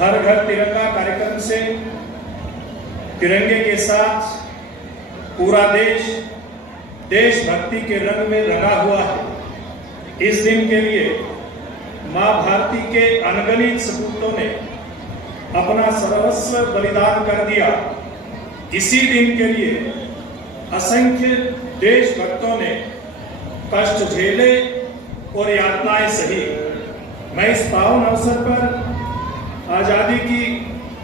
हर घर तिरंगा कार्यक्रम से तिरंगे के साथ पूरा देश देशभक्ति के रंग में रंगा हुआ है। इस दिन के लिए मां भारती के अनगिनत सपूतों ने अपना सर्वस्व बलिदान कर दिया। इसी दिन के लिए असंख्य देशभक्तों ने कष्ट झेले और यातनाएं सही। मैं इस पावन अवसर पर आजादी की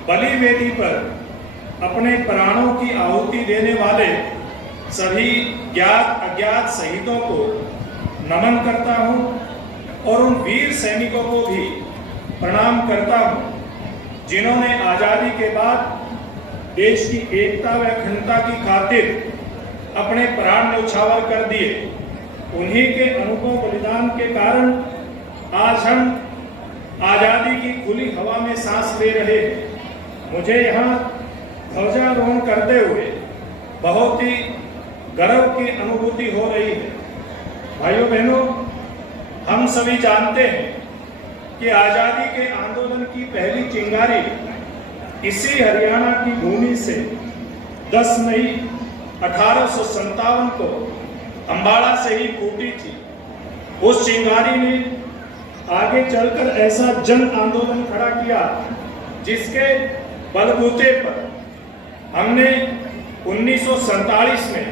बलि वेदी पर अपने प्राणों की आहुति देने वाले सभी ज्ञात अज्ञात शहीदों को नमन करता हूं और उन वीर सैनिकों को भी प्रणाम करता हूं जिन्होंने आजादी के बाद देश की एकता व अखंडता की खातिर अपने प्राण न्यौछावर कर दिए। उन्हीं के अनुभव बलिदान के कारण आज हम आजादी की खुली हवा में सांस ले रहे हैं। मुझे यहाँ ध्वजारोहण करते हुए बहुत ही गर्व की अनुभूति हो रही है। भाइयों बहनों, हम सभी जानते हैं कि आजादी के आंदोलन की पहली चिंगारी इसी हरियाणा की भूमि से 10 मई 1857 को अंबाला से ही फूटी थी। उस चिंगारी ने आगे चलकर ऐसा जन आंदोलन खड़ा किया जिसके बलबूते पर हमने 1947 में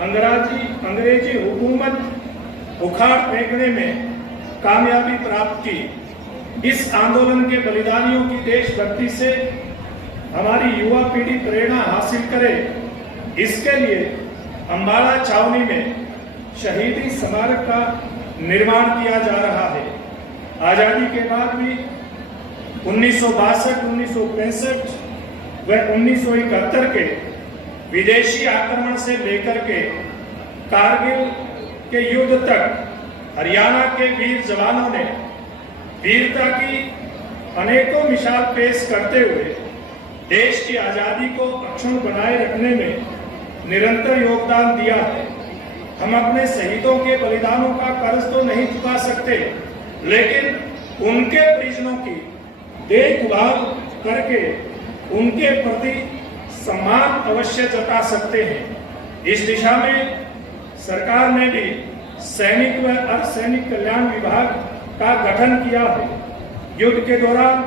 अंग्रेजी हुकूमत उखाड़ फेंकने में कामयाबी प्राप्त की। इस आंदोलन के बलिदानियों की देशभक्ति से हमारी युवा पीढ़ी प्रेरणा हासिल करे, इसके लिए अंबाला छावनी में शहीदी स्मारक का निर्माण किया जा रहा है। आजादी के बाद भी 1962, 1965 व 1971 के विदेशी आक्रमण से लेकर के कारगिल के युद्ध तक हरियाणा के वीर जवानों ने वीरता की अनेकों मिसाल पेश करते हुए देश की आजादी को अक्षुण्ण बनाए रखने में निरंतर योगदान दिया है। हम अपने शहीदों के बलिदानों का कर्ज तो नहीं चुका सकते, लेकिन उनके परिजनों की देखभाल करके उनके प्रति सम्मान अवश्य जता सकते हैं। इस दिशा में सरकार ने भी सैनिक व अर्धसैनिक कल्याण विभाग का गठन किया है। युद्ध के दौरान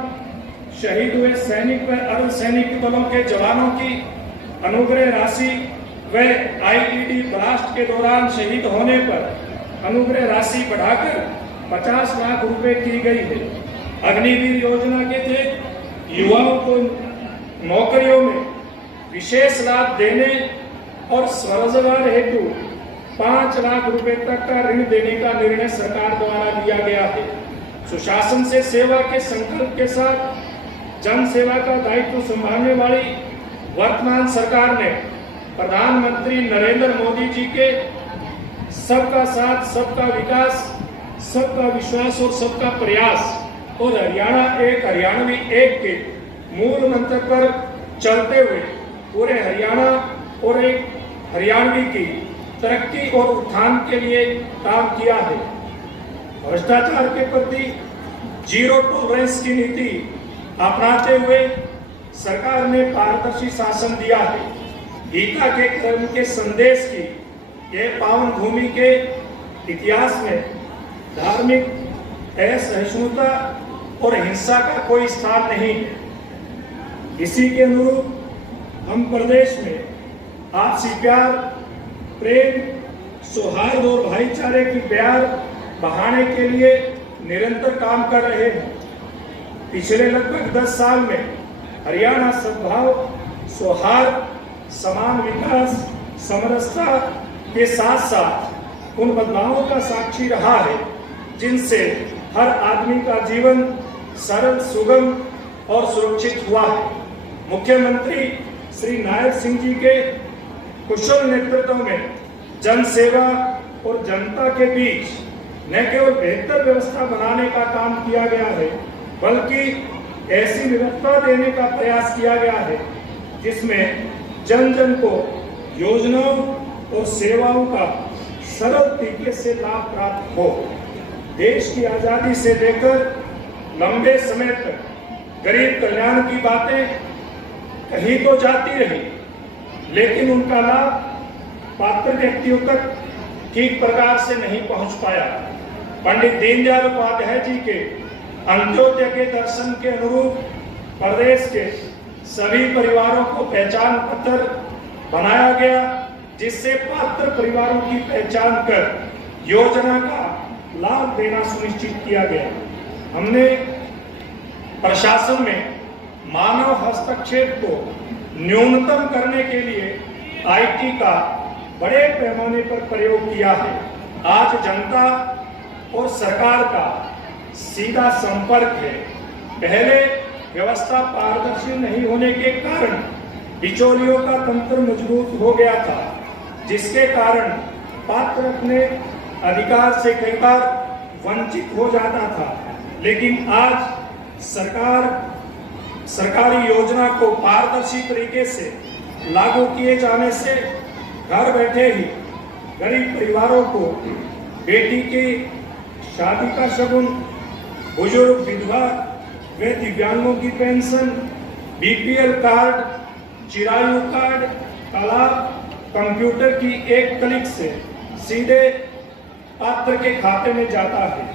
शहीद हुए सैनिक व अर्धसैनिक बलों के जवानों की अनुग्रह राशि व आईईडी ब्लास्ट के दौरान शहीद होने पर अनुग्रह राशि बढ़ाकर 50 लाख रुपए की गई है। अग्निवीर योजना के तहत युवाओं को नौकरियों में विशेष लाभ देने और स्वरोजगार हेतु 5 लाख रुपए तक का ऋण देने का निर्णय सरकार द्वारा लिया गया है। सुशासन से सेवा के संकल्प के साथ जन सेवा का दायित्व संभालने वाली वर्तमान सरकार ने प्रधानमंत्री नरेंद्र मोदी जी के सबका साथ, सबका विकास, सबका विश्वास और सबका प्रयास और हरियाणा एक हरियाणवी एक के मूल मंत्र पर चलते हुए पूरे हरियाणा और एक हरियाणवी की तरक्की और उत्थान के लिए काम किया है। भ्रष्टाचार के प्रति जीरो टॉलरेंस की नीति अपनाते हुए सरकार ने पारदर्शी शासन दिया है। गीता के कर्म के संदेश की ये पावन भूमि के इतिहास में धार्मिक असहिष्णुता और हिंसा का कोई स्थान नहीं है। इसी के अनुरूप हम प्रदेश में आपसी प्यार, प्रेम, सौहार्द और भाईचारे की प्यार बढ़ाने के लिए निरंतर काम कर रहे हैं। पिछले लगभग 10 साल में हरियाणा सद्भाव, सौहार्द, समान विकास, समरसता के साथ साथ उन बदलावों का साक्षी रहा है जिनसे हर आदमी का जीवन सरल, सुगम और सुरक्षित हुआ है। मुख्यमंत्री श्री नायक सिंह जी के कुशल नेतृत्व में जन सेवा और जनता के बीच न केवल बेहतर व्यवस्था बनाने का काम किया गया है, बल्कि ऐसी व्यवस्था देने का प्रयास किया गया है जिसमें जन जन को योजनाओं और सेवाओं का सरल तरीके से लाभ प्राप्त हो। देश की आजादी से लेकर लंबे समय तक गरीब कल्याण की बातें कहीं तो जाती रही, लेकिन उनका लाभ पात्र व्यक्तियों तक ठीक प्रकार से नहीं पहुंच पाया। पंडित दीनदयाल उपाध्याय जी के अंत्योदय के दर्शन के अनुरूप प्रदेश के सभी परिवारों को पहचान पत्र बनाया गया, जिससे पात्र परिवारों की पहचान कर योजना का लाभ देना सुनिश्चित किया गया। हमने प्रशासन में मानव हस्तक्षेप को न्यूनतम करने के लिए IT का बड़े पैमाने पर प्रयोग किया है। आज जनता और सरकार का सीधा संपर्क है। पहले व्यवस्था पारदर्शी नहीं होने के कारण बिचौलियों का तंत्र मजबूत हो गया था, जिसके कारण पात्र अपने अधिकार से कई बार वंचित हो जाता था। लेकिन आज सरकारी योजना को पारदर्शी तरीके से लागू किए जाने से घर बैठे ही गरीब परिवारों को बेटी की शादी का शगुन, बुजुर्ग, विधवा व दिव्यांगों की pension, BPL card, Chirayu card का लाभ कंप्यूटर की एक क्लिक से सीधे पात्र के खाते में जाता है।